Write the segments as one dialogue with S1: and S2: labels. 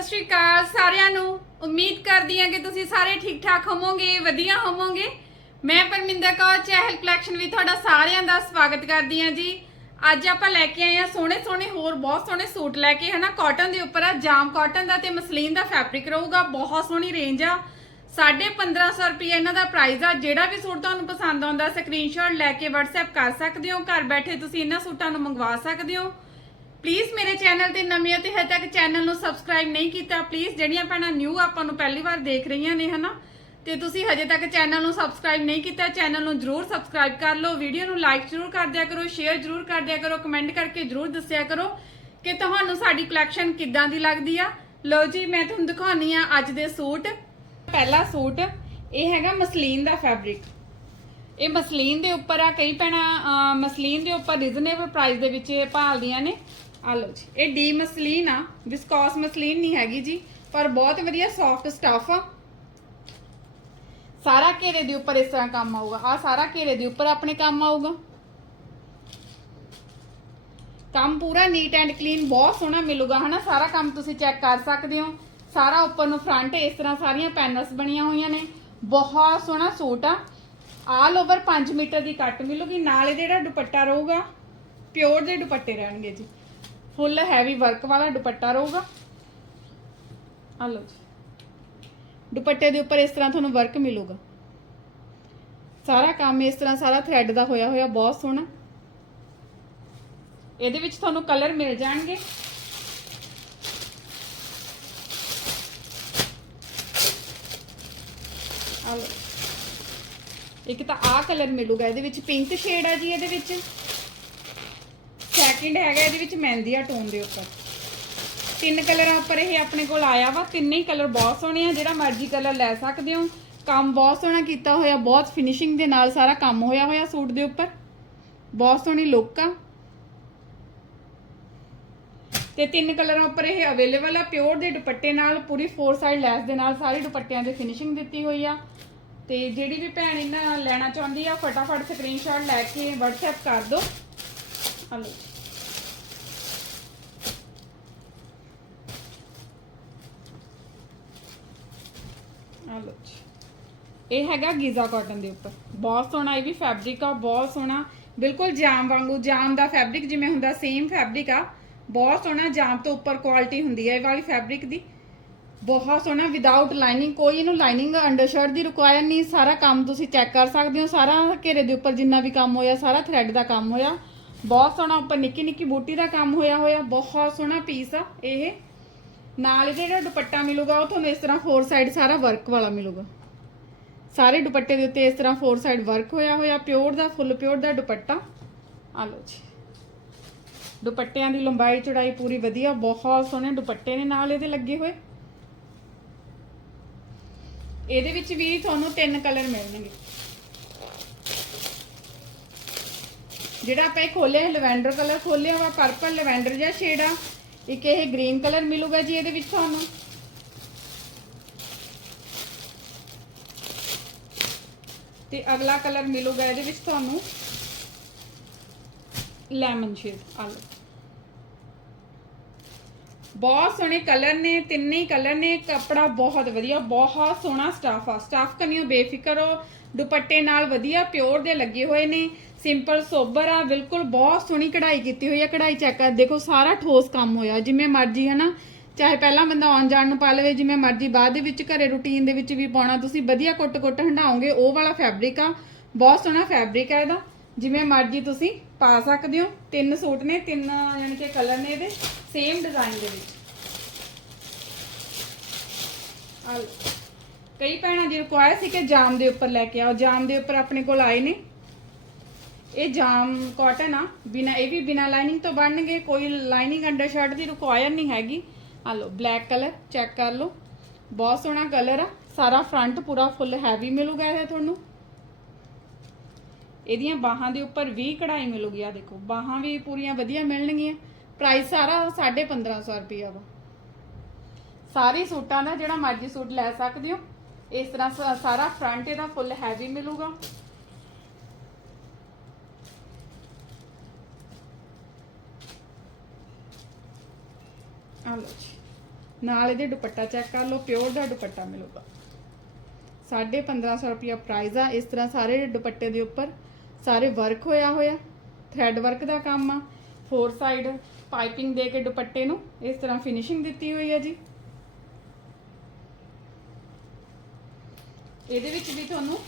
S1: ਸਤਿ ਸ਼੍ਰੀ ਅਕਾਲ ਸਾਰਿਆਂ ਨੂੰ। ਉਮੀਦ ਕਰਦੀ ਹਾਂ ਕਿ ਤੁਸੀਂ ਸਾਰੇ ਠੀਕ ਠਾਕ ਹੋਵੋਗੇ, ਵਧੀਆ ਹੋਵੋਗੇ। ਮੈਂ ਪਰਮਿੰਦਰ ਕੌਰ, ਚਹਿਲ ਕਲੈਕਸ਼ਨ ਵੀ ਤੁਹਾਡਾ ਸਾਰਿਆਂ ਦਾ ਸਵਾਗਤ ਕਰਦੀ ਹਾਂ ਜੀ। ਅੱਜ ਆਪਾਂ ਲੈ ਕੇ ਆਏ ਆ ਸੋਹਣੇ ਸੋਹਣੇ ਹੋਰ ਬਹੁਤ ਸੋਹਣੇ ਸੂਟ ਲੈ ਕੇ, ਹਨਾ? ਕਾਟਨ ਦੇ ਉੱਪਰ ਆ, ਜਾਮ ਕਾਟਨ ਦਾ ਤੇ ਮਸਲੀਨ ਦਾ ਫੈਬਰਿਕ ਰਹੂਗਾ, ਬਹੁਤ ਸੋਹਣੀ ਰੇਂਜ ਆ। 1550 ਰੁਪਏ ਇਹਨਾਂ ਦਾ ਪ੍ਰਾਈਸ ਆ। ਜਿਹੜਾ ਵੀ ਸੂਟ ਤੁਹਾਨੂੰ ਪਸੰਦ ਆਉਂਦਾ ਸਕਰੀਨਸ਼ਾਟ ਲੈ ਕੇ WhatsApp ਕਰ ਸਕਦੇ ਹੋ। ਘਰ ਬੈਠੇ ਤੁਸੀਂ ਇਹਨਾਂ ਸੂਟਾਂ ਨੂੰ ਮੰਗਵਾ ਸਕਦੇ ਹੋ। ਪਲੀਜ਼ ਮੇਰੇ ਚੈਨਲ ਤੇ ਨਵੀਂ ਅਤੇ ਹਜੇ ਤੱਕ ਚੈਨਲ ਨੂੰ ਸਬਸਕ੍ਰਾਈਬ ਨਹੀਂ ਕੀਤਾ ਪਲੀਜ਼ ਜਿਹੜੀਆਂ ਭੈਣਾਂ ਨਿਊ ਆਪਾਂ ਨੂੰ ਪਹਿਲੀ ਵਾਰ ਦੇਖ ਰਹੀਆਂ ਨੇ, ਹਨਾ? ਤੇ ਤੁਸੀਂ ਹਜੇ ਤੱਕ ਚੈਨਲ ਨੂੰ ਸਬਸਕ੍ਰਾਈਬ ਨਹੀਂ ਕੀਤਾ ਚੈਨਲ ਨੂੰ ਜਰੂਰ ਸਬਸਕ੍ਰਾਈਬ ਕਰ ਲਓ ਵੀਡੀਓ ਨੂੰ ਲਾਈਕ ਜਰੂਰ ਕਰ ਦਿਆ ਕਰੋ ਸ਼ੇਅਰ ਜਰੂਰ ਕਰ ਦਿਆ ਕਰੋ ਕਮੈਂਟ ਕਰਕੇ ਜਰੂਰ ਦੱਸਿਆ ਕਰੋ ਕਿ ਤੁਹਾਨੂੰ ਸਾਡੀ ਕਲੈਕਸ਼ਨ ਕਿੱਦਾਂ ਦੀ ਲੱਗਦੀ ਆ। ਲਓ ਜੀ, ਮੈਂ ਤੁਹਾਨੂੰ ਦਿਖਾਉਣੀ ਆ ਅੱਜ ਦੇ ਸੂਟ। ਪਹਿਲਾ ਸੂਟ, ਇਹ ਹੈਗਾ ਮਸਲੀਨ ਦਾ ਫੈਬਰਿਕ ਇਹ ਮਸਲੀਨ ਦੇ ਉੱਪਰ ਆ, ਕਈ ਭੈਣਾਂ ਮਸਲੀਨ ਦੇ ਉੱਪਰ ਰੀਜ਼ਨੇਬਲ ਪ੍ਰਾਈਸ ਦੇ ਵਿੱਚ ਇਹ ਭਾਲਦੀਆਂ ਨੇ। ਆ ਲਓ ਜੀ। ਇਹ ਡੀ ਮਸਲੀਨ ਆ ਵਿਸਕੋਸ ਮਸਲੀਨ ਨਹੀਂ ਹੈਗੀ ਜੀ, ਪਰ ਬਹੁਤ ਵਧੀਆ ਸੌਫਟ ਸਟਫ ਆ। ਸਾਰਾ ਘੇਰੇ ਦੇ ਉੱਪਰ ਇਸ ਤਰ੍ਹਾਂ ਕੰਮ ਆਊਗਾ। ਆ ਸਾਰਾ ਘੇਰੇ ਦੇ ਉੱਪਰ ਆਪਣੇ ਕੰਮ ਆਊਗਾ। ਕੰਮ ਪੂਰਾ ਨੀਟ ਐਂਡ ਕਲੀਨ ਬਹੁਤ ਸੋਹਣਾ ਮਿਲੂਗਾ, ਹਨਾ? ਸਾਰਾ ਕੰਮ ਤੁਸੀਂ ਚੈੱਕ ਕਰ ਸਕਦੇ ਹੋ। ਸਾਰਾ ਉੱਪਰ ਨੂੰ ਫਰੰਟ ਇਸ ਤਰ੍ਹਾਂ ਸਾਰੀਆਂ ਪੈਨਲਸ ਬਣੀਆਂ ਹੋਈਆਂ ਨੇ। ਬਹੁਤ ਸੋਹਣਾ ਸੂਟ ਆ। ਆਲ ਓਵਰ 5 ਮੀਟਰ ਦੀ ਕੱਟ ਮਿਲੂਗੀ। ਨਾਲ ਇਹਦੇ ਜਿਹੜਾ ਦੁਪੱਟਾ ਰਹੂਗਾ ਪਿਓਰ ਦੇ ਦੁਪੱਟੇ ਰਹਿਣਗੇ ਜੀ। ਫੁੱਲ ਹੈਵੀ ਵਰਕ ਵਾਲਾ ਦੁਪੱਟਾ ਰਹੂਗਾ। ਆ ਲਓ ਜੀ। ਦੁਪੱਟੇ ਦੇ ਉੱਪਰ ਇਸ ਤਰ੍ਹਾਂ ਤੁਹਾਨੂੰ ਵਰਕ ਮਿਲੂਗਾ। ਸਾਰਾ ਕੰਮ ਇਸ ਤਰ੍ਹਾਂ ਸਾਰਾ ਥ੍ਰੈਡ ਦਾ ਹੋਇਆ ਹੋਇਆ, ਬਹੁਤ ਸੋਹਣਾ। ਇਹਦੇ ਵਿੱਚ ਤੁਹਾਨੂੰ ਕਲਰ ਮਿਲ ਜਾਣਗੇ। ਇੱਕ ਤਾਂ ਆਹ ਕਲਰ ਮਿਲੂਗਾ, ਇਹਦੇ ਵਿੱਚ ਪਿੰਕ ਸ਼ੇਡ ਆ ਜੀ ਇਹਦੇ ਵਿੱਚ। ਸੈਕਿੰਡ ਹੈਗਾ ਇਹਦੇ ਵਿੱਚ ਮਹਿੰਦੀ ਆ ਟੋਨ ਦੇ ਉੱਪਰ। ਤਿੰਨ ਕਲਰਾਂ ਉੱਪਰ ਇਹ ਆਪਣੇ ਕੋਲ ਆਇਆ ਵਾ। ਤਿੰਨੇ ਹੀ ਕਲਰ ਬਹੁਤ ਸੋਹਣੇ ਆ, ਜਿਹੜਾ ਮਰਜ਼ੀ ਕਲਰ ਲੈ ਸਕਦੇ ਹੋ। ਕੰਮ ਬਹੁਤ ਸੋਹਣਾ ਕੀਤਾ ਹੋਇਆ, ਬਹੁਤ ਫਿਨਿਸ਼ਿੰਗ ਦੇ ਨਾਲ ਸਾਰਾ ਕੰਮ ਹੋਇਆ ਹੋਇਆ ਸੂਟ ਦੇ ਉੱਪਰ। ਬਹੁਤ ਸੋਹਣੀ ਲੁੱਕ ਆ। ਤੇ ਤਿੰਨ ਕਲਰਾਂ ਉੱਪਰ ਇਹ ਅਵੇਲੇਬਲ ਆ ਪਿਓਰ ਦੇ ਦੁਪੱਟੇ ਨਾਲ, ਪੂਰੀ ਫੋਰ ਸਾਈਡ ਲੈਸ ਦੇ ਨਾਲ ਸਾਰੇ ਦੁਪੱਟਿਆਂ ਦੇ ਫਿਨਿਸ਼ਿੰਗ ਦਿੱਤੀ ਹੋਈ ਆ। ਤੇ ਜਿਹੜੀ ਵੀ ਭੈਣ ਇਹਨਾਂ ਲੈਣਾ ਚਾਹੁੰਦੀ ਆ, ਫਟਾਫਟ ਸਕਰੀਨਸ਼ਾਟ ਲੈ ਕੇ WhatsApp ਕਰ ਦਿਓ। ਹਲੋ ਹਲੋ ਇਹ ਹੈਗਾ ਗੀਜ਼ਾ ਕਾਟਨ ਦੇ ਉੱਪਰ। ਬਹੁਤ ਸੋਹਣਾ, ਇਹ ਵੀ ਫੈਬਰਿਕ ਆ, ਬਹੁਤ ਸੋਹਣਾ। ਬਿਲਕੁਲ ਜਾਮ ਵਾਂਗੂ, ਜਾਮ ਦਾ ਫੈਬਰਿਕ ਜਿਵੇਂ ਹੁੰਦਾ ਸੇਮ ਫੈਬਰਿਕ ਆ। ਬਹੁਤ ਸੋਹਣਾ, ਜਾਮ ਤੋਂ ਉੱਪਰ ਕੁਆਲਿਟੀ ਹੁੰਦੀ ਹੈ ਇਹ ਵਾਲੀ ਫੈਬਰਿਕ ਦੀ। ਬਹੁਤ ਸੋਹਣਾ ਵਿਦਆਊਟ ਲਾਈਨਿੰਗ ਕੋਈ ਇਹਨੂੰ ਲਾਈਨਿੰਗ ਅੰਡਰਸ਼ਰਟ ਦੀ ਰਿਕੁਆਇਰ ਨਹੀਂ। ਸਾਰਾ ਕੰਮ ਤੁਸੀਂ ਚੈੱਕ ਕਰ ਸਕਦੇ ਹੋ। ਸਾਰਾ ਘੇਰੇ ਦੇ ਉੱਪਰ ਜਿੰਨਾ ਵੀ ਕੰਮ ਹੋਇਆ, ਸਾਰਾ ਥ੍ਰੈਡ ਦਾ ਕੰਮ ਹੋਇਆ। ਬਹੁਤ ਸੋਹਣਾ, ਉੱਪਰ ਨਿੱਕੀ ਨਿੱਕੀ ਬੂਟੀ ਦਾ ਕੰਮ ਹੋਇਆ ਹੋਇਆ। ਬਹੁਤ ਸੋਹਣਾ ਪੀਸ ਆ ਇਹ। ਨਾਲ ਇਹਦੇ ਜਿਹੜਾ ਦੁਪੱਟਾ ਮਿਲੂਗਾ, ਉਹ ਤੁਹਾਨੂੰ ਇਸ ਤਰ੍ਹਾਂ ਫੋਰ ਸਾਈਡ ਸਾਰਾ ਵਰਕ ਵਾਲਾ ਮਿਲੂਗਾ। ਸਾਰੇ ਦੁਪੱਟੇ ਦੇ ਉੱਤੇ ਇਸ ਤਰ੍ਹਾਂ ਫੋਰ ਸਾਈਡ ਵਰਕ ਹੋਇਆ ਹੋਇਆ ਪਿਓਰ ਦਾ ਫੁੱਲ ਪਿਓਰ ਦਾ ਦੁਪੱਟਾ। ਆ ਲਓ ਜੀ। ਦੁਪੱਟਿਆਂ ਦੀ ਲੰਬਾਈ, ਚੌੜਾਈ ਪੂਰੀ ਵਧੀਆ, ਬਹੁਤ ਸੋਹਣੇ ਦੁਪੱਟੇ ਨੇ ਨਾਲ ਇਹਦੇ ਲੱਗੇ ਹੋਏ। ਇਹਦੇ ਵਿੱਚ ਵੀ ਤੁਹਾਨੂੰ ਤਿੰਨ ਕਲਰ ਮਿਲਣਗੇ। ਜਿਹੜਾ ਆਪਾਂ ਇਹ ਖੋਲਿਆ ਹੈ ਲਵੈਂਡਰ ਕਲਰ ਖੋਲਿਆ ਵਾ ਪਰਪਲ ਲਵੈਂਡਰ ਜਿਹਾ ਸ਼ੇਡ ਆ। ਇੱਕ ਇਹ ਗ੍ਰੀਨ ਕਲਰ ਮਿਲੂਗਾ ਜੀ ਇਹਦੇ ਵਿੱਚ ਤੁਹਾਨੂੰ। ਤੇ ਅਗਲਾ ਕਲਰ ਮਿਲੂਗਾ ਇਹਦੇ ਵਿੱਚ ਤੁਹਾਨੂੰ। ਲੈਮਨ ਸ਼ੇਡ ਆ ਲਓ ਬਹੁਤ ਸੋਹਣੇ ਕਲਰ ਨੇ, ਤਿੰਨੇ ਹੀ ਕਲਰ ਨੇ, ਕੱਪੜਾ ਬਹੁਤ ਵਧੀਆ, ਬਹੁਤ ਸੋਹਣਾ ਸਟਾਫ ਆ। ਸਟਾਫ ਕਨੀਓ ਬੇਫਿਕਰ ਹੋ, ਦੁਪੱਟੇ ਨਾਲ ਵਧੀਆ ਪਿਓਰ ਦੇ ਲੱਗੇ ਹੋਏ ਨੇ ਸਿੰਪਲ ਸੋਬਰ ਆ, ਬਿਲਕੁਲ ਬਹੁਤ ਸੋਹਣੀ ਕਢਾਈ ਕੀਤੀ ਹੋਈ ਆ, ਕਢਾਈ ਚੈੱਕ ਕਰ, ਦੇਖੋ ਸਾਰਾ ਠੋਸ ਕੰਮ ਹੋਇਆ, ਜਿਵੇਂ ਮਰਜ਼ੀ ਹੈ ਨਾ ਚਾਹੇ ਪਹਿਲਾਂ ਬੰਦਾ ਆਉਣ ਜਾਣ ਨੂੰ ਪਾ ਲਵੇ, ਜਿਵੇਂ ਮਰਜ਼ੀ, ਬਾਅਦ ਦੇ ਵਿੱਚ ਘਰੇ ਰੁਟੀਨ ਦੇ ਵਿੱਚ ਵੀ ਪਾਉਣਾ, ਤੁਸੀਂ ਵਧੀਆ ਕੁੱਟ-ਕੁੱਟ ਹੰਡਾਓਗੇ ਉਹ ਵਾਲਾ ਫੈਬਰਿਕ ਆ, ਬਹੁਤ ਸੋਹਣਾ ਫੈਬਰਿਕ ਆ ਇਹਦਾ, ਜਿਵੇਂ ਮਰਜ਼ੀ ਤੁਸੀਂ ਪਾ ਸਕਦੇ ਹੋ। ਤਿੰਨ ਸੂਟ ਨੇ, ਤਿੰਨ ਯਾਨੀ ਕਿ ਕਲਰ ਨੇ ਇਹਦੇ। ਸੇਮ ਡਿਜ਼ਾਈਨ ਦੇ ਵਿੱਚ। ਆ ਕਈ ਭੈਣਾਂ ਦੀ ਰਿਕੁਆਇਰ ਸੀ ਕਿ ਜਾਮ ਦੇ ਉੱਪਰ ਲੈ ਕੇ ਆਓ। ਜਾਮ ਦੇ ਉੱਪਰ ਆਪਣੇ ਕੋਲ ਆਏ ਨੇ। ਇਹ ਜਾਮ ਕਾਟਨ ਆ। ਬਿਨਾ, ਇਹ ਵੀ ਬਿਨਾ ਲਾਈਨਿੰਗ ਤੋਂ ਬਣਨਗੇ। ਕੋਈ ਲਾਈਨਿੰਗ ਅੰਡਰ ਸ਼ਰਟ ਦੀ ਰਿਕੁਆਇਰ ਨਹੀਂ ਹੈਗੀ। ਆ ਲਓ ਬਲੈਕ ਕਲਰ ਚੈੱਕ ਕਰ ਲਓ। ਬਹੁਤ ਸੋਹਣਾ ਕਲਰ ਆ। ਸਾਰਾ ਫਰੰਟ ਪੂਰਾ ਫੁੱਲ ਹੈਵੀ ਮਿਲੂਗਾ ਇਹ ਤੁਹਾਨੂੰ। ਇਹਦੀਆਂ ਬਾਹਾਂ ਦੇ ਉੱਪਰ ਵੀ ਕਢਾਈ ਮਿਲੂਗੀ ਆ ਦੇਖੋ, ਬਾਹਾਂ ਵੀ ਪੂਰੀਆਂ ਵਧੀਆ ਮਿਲਣਗੀਆਂ। ਪ੍ਰਾਈਸ ਸਾਰਾ 1550 ਰੁਪਈਆ ਵਾ। ਸਾਰੇ ਸੂਟਾਂ ਦਾ ਜਿਹੜਾ ਮਰਜ਼ੀ ਸੂਟ ਲੈ ਸਕਦੇ ਹੋ, ਇਸ ਤਰ੍ਹਾਂ ਸ- ਸਾਰਾ ਫਰੰਟ ਇਹਦਾ ਫੁੱਲ ਹੈਵੀ ਮਿਲੂਗਾ। ਆ ਲਓ ਜੀ, ਨਾਲ ਇਹਦੇ ਦੁਪੱਟਾ ਚੈੱਕ ਕਰ ਲਓ ਪਿਓਰ ਦਾ ਦੁਪੱਟਾ ਮਿਲੂਗਾ। 1550 ਰੁਪਿਆ ਪ੍ਰਾਈਸ ਆ, ਇਸ ਤਰ੍ਹਾਂ ਸਾਰੇ ਦੁਪੱਟੇ ਦੇ ਉੱਪਰ ਸਾਰੇ ਵਰਕ ਹੋਇਆ ਹੋਇਆ ਥ੍ਰੈਡ ਵਰਕ ਦਾ ਕੰਮ ਆ ਫੋਰ ਸਾਈਡ ਪਾਈਪਿੰਗ ਦੇ ਕੇ ਦੁਪੱਟੇ ਨੂੰ ਇਸ ਤਰ੍ਹਾਂ ਫਿਨਿਸ਼ਿੰਗ ਦਿੱਤੀ ਹੋਈ ਹੈ ਜੀ। ਇਹਦੇ ਵਿੱਚ ਵੀ ਤੁਹਾਨੂੰ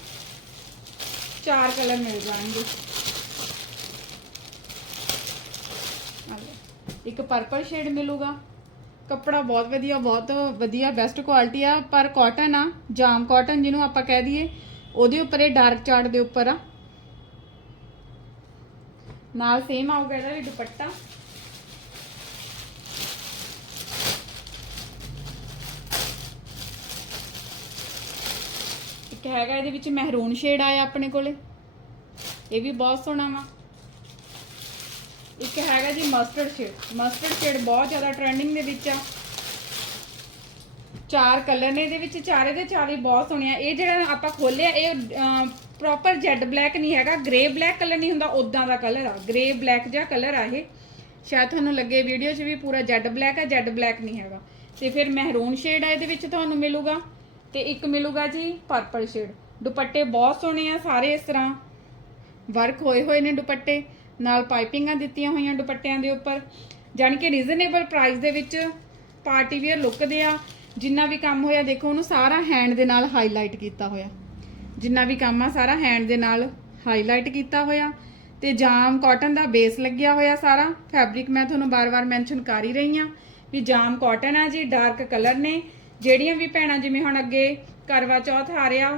S1: ਚਾਰ ਕਲਰ ਮਿਲ ਜਾਣਗੇ। ਇੱਕ ਪਰਪਲ ਸ਼ੇਡ ਮਿਲੂਗਾ। ਕੱਪੜਾ ਬਹੁਤ ਵਧੀਆ ਬਹੁਤ ਵਧੀਆ ਬੈਸਟ ਕੁਆਲਿਟੀ ਆ, ਪਰ ਕਾਟਨ ਆ, ਜਾਮ ਕਾਟਨ ਜਿਹਨੂੰ ਆਪਾਂ ਕਹਿ ਦਈਏ, ਉਹਦੇ ਉੱਪਰ ਇਹ ਡਾਰਕ ਚਾਰਟ ਦੇ ਉੱਪਰ ਆ। ਨਾਲ ਸੇਮ ਆਊਗਾ ਇਹਦਾ ਵੀ ਦੁਪੱਟਾ। ਇੱਕ ਹੈਗਾ ਇਹਦੇ ਵਿੱਚ ਮਹਿਰੂਨ ਸ਼ੇਡ ਆਇਆ ਆਪਣੇ ਕੋਲੇ। ਇਹ ਵੀ ਬਹੁਤ ਸੋਹਣਾ ਵਾ। ਇੱਕ ਹੈਗਾ ਜੀ ਮਸਟਰਡ ਸ਼ੇਡ ਮਸਟਰਡ ਸ਼ੇਡ ਬਹੁਤ ਜ਼ਿਆਦਾ ਟ੍ਰੈਂਡਿੰਗ ਦੇ ਵਿੱਚ ਆ। ਚਾਰ ਕਲਰ ਨੇ ਇਹਦੇ ਵਿੱਚ। ਚਾਰੇ ਦੇ ਚਾਰੇ ਬਹੁਤ ਸੋਹਣੇ ਆ। ਇਹ ਜਿਹੜਾ ਆਪਾਂ ਖੋਲਿਆ ਇਹ ਪ੍ਰੋਪਰ ਜੈਡ ਬਲੈਕ ਨਹੀਂ ਹੈਗਾ ਗ੍ਰੇ ਬਲੈਕ ਕਲਰ ਨਹੀਂ ਹੁੰਦਾ ਉਦਾਂ ਦਾ ਕਲਰ ਆ। ਗ੍ਰੇ ਬਲੈਕ ਜਿਹਾ ਕਲਰ ਆ ਇਹ। ਸ਼ਾਇਦ ਤੁਹਾਨੂੰ ਲੱਗੇ ਵੀਡੀਓ 'ਚ ਵੀ ਪੂਰਾ ਜੈਡ ਬਲੈਕ ਆ ਜੈਡ ਬਲੈਕ ਨਹੀਂ ਹੈਗਾ। ਤੇ ਫਿਰ ਮਹਿਰੂਨ ਸ਼ੇਡ ਆ, ਇਹਦੇ ਵਿੱਚ ਤੁਹਾਨੂੰ ਮਿਲੂਗਾ। ਤੇ ਇੱਕ ਮਿਲੂਗਾ ਜੀ ਪਰਪਲ ਸ਼ੇਡ ਦੁਪੱਟੇ ਬਹੁਤ ਸੋਹਣੇ ਆ, ਸਾਰੇ ਇਸ ਤਰ੍ਹਾਂ ਵਰਕ ਹੋਏ ਹੋਏ ਨੇ ਦੁਪੱਟੇ। ਨਾਲ ਪਾਈਪਿੰਗਾਂ ਦਿੱਤੀਆਂ ਹੋਈਆਂ ਦੁਪੱਟਿਆਂ ਦੇ ਉੱਪਰ। ਜਾਣੀ ਕਿ ਰੀਜ਼ਨੇਬਲ ਪ੍ਰਾਈਸ ਦੇ ਵਿੱਚ ਪਾਰਟੀ ਵੇਅਰ ਲੁੱਕ ਦੇ ਆ। ਜਿੰਨਾ ਵੀ ਕੰਮ ਹੋਇਆ, ਦੇਖੋ ਉਹਨੂੰ ਸਾਰਾ ਹੈਂਡ ਦੇ ਨਾਲ ਹਾਈਲਾਈਟ ਕੀਤਾ ਹੋਇਆ। ਜਿੰਨਾ ਵੀ ਕੰਮ ਆ ਸਾਰਾ ਹੈਂਡ ਦੇ ਨਾਲ ਹਾਈਲਾਈਟ ਕੀਤਾ ਹੋਇਆ ਤੇ ਜਾਮ ਕਾਟਨ ਦਾ ਬੇਸ ਲੱਗਿਆ ਹੋਇਆ ਸਾਰਾ। ਫੈਬਰਿਕ ਮੈਂ ਤੁਹਾਨੂੰ ਬਾਰ-ਬਾਰ ਮੈਂਸ਼ਨ ਕਰ ਹੀ ਰਹੀ ਆ ਵੀ ਜਾਮ ਕਾਟਨ ਆ ਜੀ ਡਾਰਕ ਕਲਰ ਨੇ। ਜਿਹੜੀਆਂ ਵੀ ਭੈਣਾਂ ਜਿਵੇਂ ਹੁਣ ਅੱਗੇ ਕਰਵਾ ਚੌਥ ਆ ਰਿਹਾ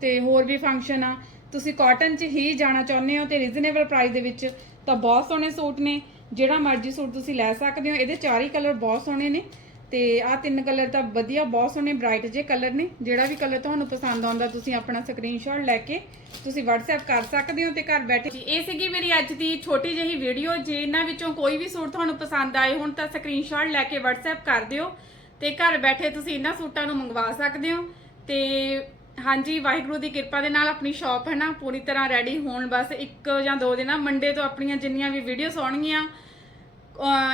S1: ਤੇ ਹੋਰ ਵੀ ਫੰਕਸ਼ਨ ਆ, ਤੁਸੀਂ ਕਾਟਨ 'ਚ ਹੀ ਜਾਣਾ ਚਾਹੁੰਦੇ ਹੋ ਤੇ ਰੀਜ਼ਨੇਬਲ ਪ੍ਰਾਈਸ ਦੇ ਵਿੱਚ ਤਾਂ ਬਹੁਤ ਸੋਹਣੇ ਸੂਟ ਨੇ। ਜਿਹੜਾ ਮਰਜ਼ੀ ਸੂਟ ਤੁਸੀਂ ਲੈ ਸਕਦੇ ਹੋ, ਇਹਦੇ ਚਾਰ ਹੀ ਕਲਰ ਬਹੁਤ ਸੋਹਣੇ ਨੇ। ਤੇ ਆਹ ਤਿੰਨ ਕਲਰ ਤਾਂ ਵਧੀਆ, ਬਹੁਤ ਸੋਹਣੇ ਬ੍ਰਾਈਟ ਜੇ ਕਲਰ ਨੇ। ਜਿਹੜਾ ਵੀ ਕਲਰ ਤੁਹਾਨੂੰ ਪਸੰਦ ਆਉਂਦਾ, ਤੁਸੀਂ ਆਪਣਾ ਸਕਰੀਨਸ਼ਾਟ ਲੈ ਕੇ ਤੁਸੀਂ WhatsApp ਕਰ ਸਕਦੇ ਹੋ ਤੇ ਘਰ ਬੈਠੇ ਇਹ ਸੀਗੀ ਮੇਰੀ ਅੱਜ ਦੀ ਛੋਟੀ ਜਿਹੀ ਵੀਡੀਓ ਜੇ ਇਹਨਾਂ ਵਿੱਚੋਂ ਕੋਈ ਵੀ ਸੂਟ ਤੁਹਾਨੂੰ ਪਸੰਦ ਆਏ ਹੁਣ, ਤਾਂ ਸਕਰੀਨਸ਼ਾਟ ਲੈ ਕੇ WhatsApp ਕਰ ਦਿਓ ਤੇ ਘਰ ਬੈਠੇ ਤੁਸੀਂ ਇਹਨਾਂ ਸੂਟਾਂ ਨੂੰ ਮੰਗਵਾ ਸਕਦੇ ਹੋ। ਤੇ ਹਾਂਜੀ, ਵਾਹਿਗੁਰੂ ਦੀ ਕਿਰਪਾ ਦੇ ਨਾਲ ਆਪਣੀ ਸ਼ਾਪ ਹੈ ਨਾ, ਪੂਰੀ ਤਰ੍ਹਾਂ ਰੈਡੀ ਹੋਣ। ਬਸ ਇੱਕ ਜਾਂ ਦੋ ਦਿਨਾਂ ਮੰਡੇ ਤੋਂ ਆਪਣੀਆਂ ਜਿੰਨੀਆਂ ਵੀ ਵੀਡੀਓਜ਼ ਆਉਣਗੀਆਂ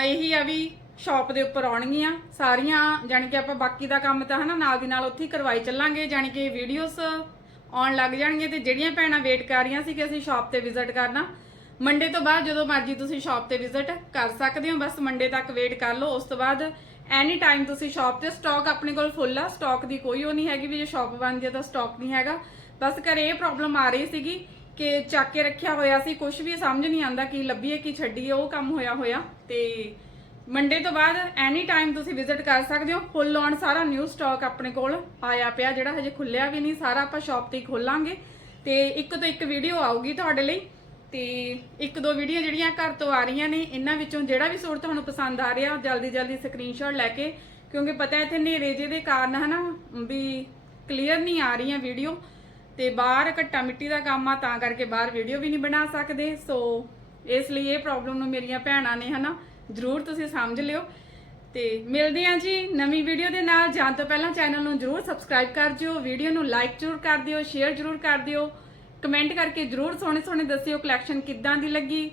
S1: ਇਹੀ ਆ ਵੀ ਸ਼ਾਪ ਦੇ ਉੱਪਰ ਆਉਣਗੀਆਂ ਸਾਰੀਆਂ, ਜਾਣੀ ਕਿ ਆਪਾਂ ਬਾਕੀ ਦਾ ਕੰਮ ਤਾਂ ਹਨਾ ਨਾਲ ਦੀ ਨਾਲ ਉੱਥੇ ਹੀ ਕਰਵਾਈ ਚੱਲਾਂਗੇ, ਜਾਣੀ ਕਿ ਵੀਡੀਓਜ਼ ਆਉਣ ਲੱਗ ਜਾਣਗੀਆਂ ਤੇ ਜਿਹੜੀਆਂ ਭੈਣਾਂ ਵੇਟ ਕਰ ਰਹੀਆਂ ਸੀ ਕਿ ਅਸੀਂ ਸ਼ਾਪ ਤੇ ਵਿਜ਼ਿਟ ਕਰਨਾ ਮੰਡੇ ਤੋਂ ਬਾਅਦ ਜਦੋਂ ਮਰਜ਼ੀ ਤੁਸੀਂ ਸ਼ਾਪ ਤੇ ਵਿਜ਼ਿਟ ਕਰ ਸਕਦੇ ਹੋ, ਬਸ ਮੰਡੇ ਤੱਕ ਵੇਟ ਕਰ ਲਓ, ਉਸ ਤੋਂ ਬਾਅਦ ਐਨੀ ਟਾਈਮ ਤੁਸੀਂ ਸ਼ਾਪ ਤੇ ਸਟਾਕ ਆਪਣੇ ਕੋਲ ਫੁੱਲ ਆ ਸਟਾਕ ਦੀ ਕੋਈ ਉਹ ਨਹੀਂ ਹੈਗੀ ਵੀ ਜੇ ਸ਼ਾਪ ਬਣ ਹੈ ਤਾਂ ਸਟਾਕ ਨਹੀਂ ਹੈਗਾ, ਬਸ ਘਰੇ ਇਹ ਪ੍ਰੋਬਲਮ ਆ ਰਹੀ ਸੀਗੀ ਕਿ ਚੱਕ ਕੇ ਰੱਖਿਆ ਹੋਇਆ ਸੀ ਕੁਝ ਵੀ ਸਮਝ ਨਹੀਂ ਆਉਂਦਾ ਕਿ ਲੱਭੀਏ, ਕਿ ਛੱਡੀਏ, ਉਹ ਕੰਮ ਹੋਇਆ ਹੋਇਆ ਤੇ ਮੰਡੇ ਤੋਂ ਬਾਅਦ ਐਨੀ ਟਾਈਮ ਤੁਸੀਂ ਵਿਜ਼ਿਟ ਕਰ ਸਕਦੇ ਹੋ। ਫੁੱਲ ਔਨ ਸਾਰਾ ਨਿਊ ਸਟਾਕ ਆਪਣੇ ਕੋਲ ਆਇਆ ਪਿਆ, ਜਿਹੜਾ ਹਜੇ ਖੁੱਲਿਆ ਵੀ ਨਹੀਂ। ਸਾਰਾ ਆਪਾਂ ਸ਼ਾਪ ਤੇ ਹੀ ਖੋਲਾਂਗੇ। ਤੇ ਇੱਕ ਤੋਂ ਇੱਕ ਵੀਡੀਓ ਆਊਗੀ ਤੁਹਾਡੇ ਲਈ। ਤੇ ਇੱਕ ਦੋ ਵੀਡੀਓ ਜਿਹੜੀਆਂ ਘਰ ਤੋਂ ਆ ਰਹੀਆਂ ਨੇ, ਇਹਨਾਂ ਵਿੱਚੋਂ ਜਿਹੜਾ ਵੀ ਸੂਟ ਤੁਹਾਨੂੰ ਪਸੰਦ ਆ ਰਿਹਾ, ਜਲਦੀ ਜਲਦੀ ਸਕਰੀਨਸ਼ਾਟ ਲੈ ਕੇ। ਕਿਉਂਕਿ ਪਤਾ ਇੱਥੇ ਹਨੇਰੇ ਜੇ ਦੇ ਕਾਰਨ ਹਨਾ, ਵੀ ਕਲੀਅਰ ਨਹੀਂ ਆ ਰਹੀਆਂ ਵੀਡੀਓ ਤੇ ਬਾਹਰ ਘੱਟਾ ਮਿੱਟੀ ਦਾ ਕੰਮ ਆ, ਤਾਂ ਕਰਕੇ ਬਾਹਰ ਵੀਡੀਓ ਵੀ ਨਹੀਂ ਬਣਾ ਸਕਦੇ। ਸੋ ਇਸ ਲਈ ਇਹ ਪ੍ਰੋਬਲਮ ਨੂੰ ਮੇਰੀਆਂ ਭੈਣਾਂ ਨੇ ਹਨਾ ਜ਼ਰੂਰ ਤੁਸੀਂ ਸਮਝ ਲਿਓ। ਤੇ ਮਿਲਦੇ ਹਾਂ ਜੀ ਨਵੀਂ ਵੀਡੀਓ ਦੇ ਨਾਲ। ਜਾਣ ਤੋਂ ਪਹਿਲਾਂ ਚੈਨਲ ਨੂੰ ਜ਼ਰੂਰ ਸਬਸਕ੍ਰਾਈਬ ਕਰ ਜਿਓ ਵੀਡੀਓ ਨੂੰ ਲਾਈਕ ਜ਼ਰੂਰ ਕਰ ਦਿਓ ਸ਼ੇਅਰ ਜ਼ਰੂਰ ਕਰ ਦਿਓ। ਕਮੈਂਟ ਕਰਕੇ ਜ਼ਰੂਰ ਸੋਹਣੇ ਸੋਹਣੇ ਦੱਸਿਓ ਕਲੈਕਸ਼ਨ ਕਿੱਦਾਂ ਦੀ ਲੱਗੀ।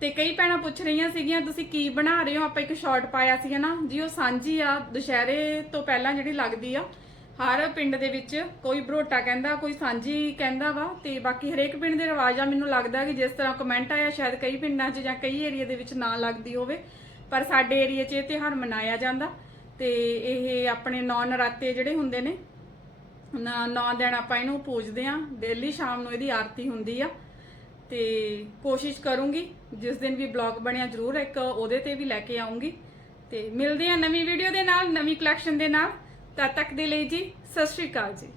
S1: ਤੇ ਕਈ ਭੈਣਾਂ ਪੁੱਛ ਰਹੀਆਂ ਸੀਗੀਆਂ, ਤੁਸੀਂ ਕੀ ਬਣਾ ਰਹੇ ਹੋ? ਆਪਾਂ ਇੱਕ ਸ਼ਾਰਟ ਪਾਇਆ ਸੀ ਨਾ ਜੀ, ਉਹ ਸਾਂਝੀ ਆ। ਦੁਸ਼ਹਿਰੇ ਤੋਂ ਪਹਿਲਾਂ ਜਿਹੜੀ ਲੱਗਦੀ ਆ ਹਰ ਪਿੰਡ ਦੇ ਵਿੱਚ ਕੋਈ ਬਰੋਟਾ ਕਹਿੰਦਾ, ਕੋਈ ਸਾਂਝੀ ਕਹਿੰਦਾ ਵਾ ਤੇ ਬਾਕੀ ਹਰੇਕ ਪਿੰਡ ਦੇ ਰਿਵਾਜ ਆ, ਮੈਨੂੰ ਲੱਗਦਾ ਕਿ ਜਿਸ ਤਰ੍ਹਾਂ ਕਮੈਂਟ ਆਇਆ, ਸ਼ਾਇਦ ਕਈ ਪਿੰਡਾਂ 'ਚ ਜਾਂ ਕਈ ਏਰੀਆ ਦੇ ਵਿੱਚ ਨਾ ਲੱਗਦੀ ਹੋਵੇ, ਪਰ ਸਾਡੇ ਏਰੀਆ 'ਚ ਇਹ ਤਿਉਹਾਰ ਮਨਾਇਆ ਜਾਂਦਾ ਤੇ ਇਹ ਆਪਣੇ ਨੌ ਨਰਾਤੇ ਜਿਹੜੇ ਹੁੰਦੇ ਨੇ, ਨੌ ਦਿਨ ਆਪਾਂ ਇਹਨੂੰ ਪੂਜਦੇ ਆ ਡੇਲੀ ਸ਼ਾਮ ਨੂੰ ਇਹਦੀ ਆਰਤੀ ਹੁੰਦੀ ਆ ਤੇ ਕੋਸ਼ਿਸ਼ ਕਰੂੰਗੀ, ਜਿਸ ਦਿਨ ਵੀ ਬਲੌਗ ਬਣਿਆ ਜ਼ਰੂਰ ਇੱਕ ਉਹਦੇ ਤੇ ਵੀ ਲੈ ਕੇ ਆਉਂਗੀ ਤੇ ਮਿਲਦੇ ਆ ਨਵੀਂ ਵੀਡੀਓ ਦੇ ਨਾਲ, ਨਵੀਂ ਕਲੈਕਸ਼ਨ ਦੇ ਨਾਲ। ਤਦ ਤੱਕ ਦੇ ਲਈ ਜੀ ਸਤਿ ਸ਼੍ਰੀ ਅਕਾਲ ਜੀ।